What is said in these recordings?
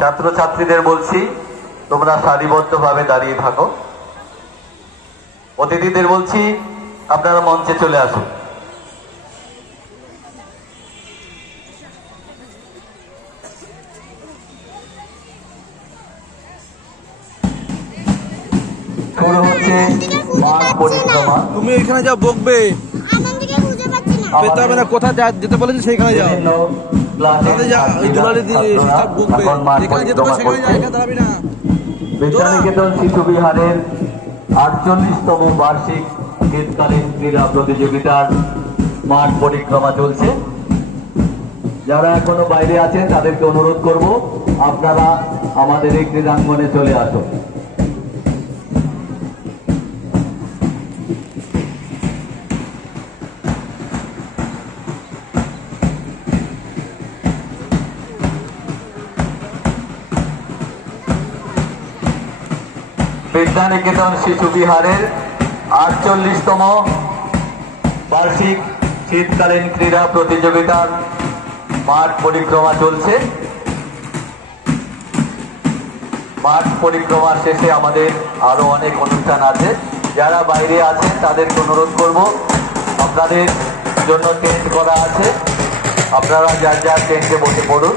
ছাত্রছাত্রীদের বলছি তোমরা সারিবদ্ধভাবে দাঁড়িয়ে থাকো। অতিথিদের বলছি আপনারা মঞ্চে চলে আসুন। শুরু হচ্ছে মাঠ পরিক্রমা। তুমি এখানে যা বকবে পেতে হবে না, কোথায় যেতে বলেছে সেইখানে যাও। বিদ্যানিকেতন শিশু বিহারের 48তম বার্ষিক শীতকালীন ক্রীড়া প্রতিযোগিতার মাঠ পরিক্রমা চলছে। যারা এখনো বাইরে আছেন তাদেরকে অনুরোধ করব আপনারা আমাদের এই ক্রীড়াঙ্গনে চলে আসুন। বিদ্যানিকেতন শিশু বিহারের 48তম বার্ষিক শীতকালীন ক্রীড়া প্রতিযোগিতার মাঠ পরিক্রমা চলছে। মাঠ পরিক্রমা শেষে আমাদের আরো অনেক অনুষ্ঠান আছে। যারা বাইরে আছেন তাদেরকে অনুরোধ করব আপনাদের জন্য টেন্ট করা আছে, আপনারা যার যার টেন্টে বসে পড়ুন।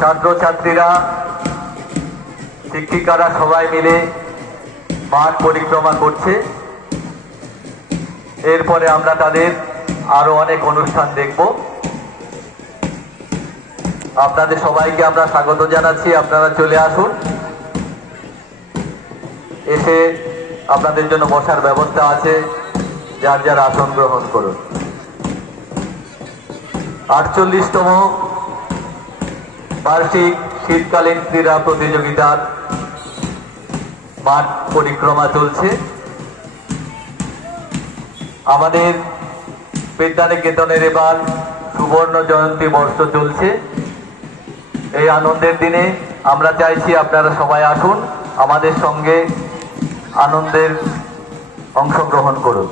ছাত্রছাত্রীরা, শিক্ষিকারা সবাই মিলে মাঠ পরিক্রমা করছে। এরপরে আমরা তাদের আরো অনেক অনুষ্ঠান দেখব। আপনাদের সবাইকে আমরা স্বাগত জানাচ্ছি, আপনারা চলে আসুন। এসে আপনাদের জন্য বসার ব্যবস্থা আছে, যার যার আসন গ্রহণ করুন। 48তম বার্ষিক শীতকালীন ক্রীড়া প্রতিযোগিতার মাঠ পরিক্রমা চলছে। আমাদের বিদ্যানিকেতনের এবার সুবর্ণ জয়ন্তী বর্ষ চলছে। এই আনন্দের দিনে আমরা চাইছি আপনারা সবাই আসুন, আমাদের সঙ্গে আনন্দের অংশগ্রহণ করুন।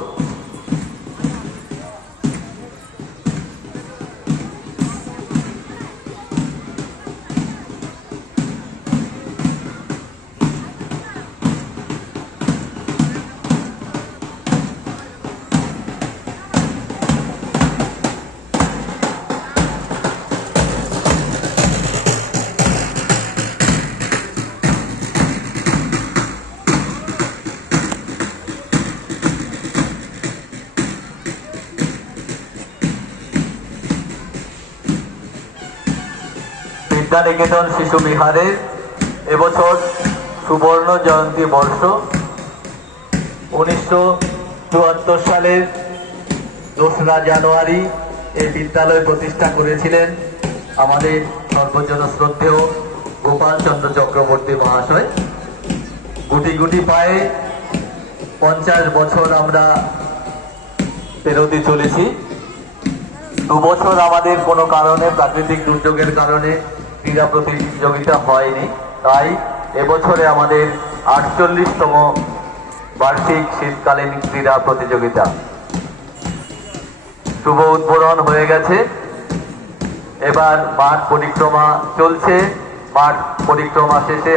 বিদ্যানিকেতন শিশু বিহারের এবছর সুবর্ণ জয়ন্তী বর্ষ। 1974 সালের 2রা জানুয়ারি এই বিদ্যালয় প্রতিষ্ঠা করেছিলেন আমাদের সর্বজন শ্রদ্ধেয় গোপাল চন্দ্র চক্রবর্তী মহাশয়। গুটি গুটি পায়ে 50 বছর আমরা পেরোতে চলেছি। 2 বছর আমাদের কোনো কারণে, প্রাকৃতিক দুর্যোগের কারণে ক্রীড়া প্রতিযোগিতা হয়নি, তাই এবছরে আমাদের 48তম বার্ষিক শীতকালীন ক্রীড়া প্রতিযোগিতা শুভ উদ্বোধন হয়ে গেছে। এবার মাঠ পরিক্রমা চলছে। মাঠ পরিক্রমা শেষে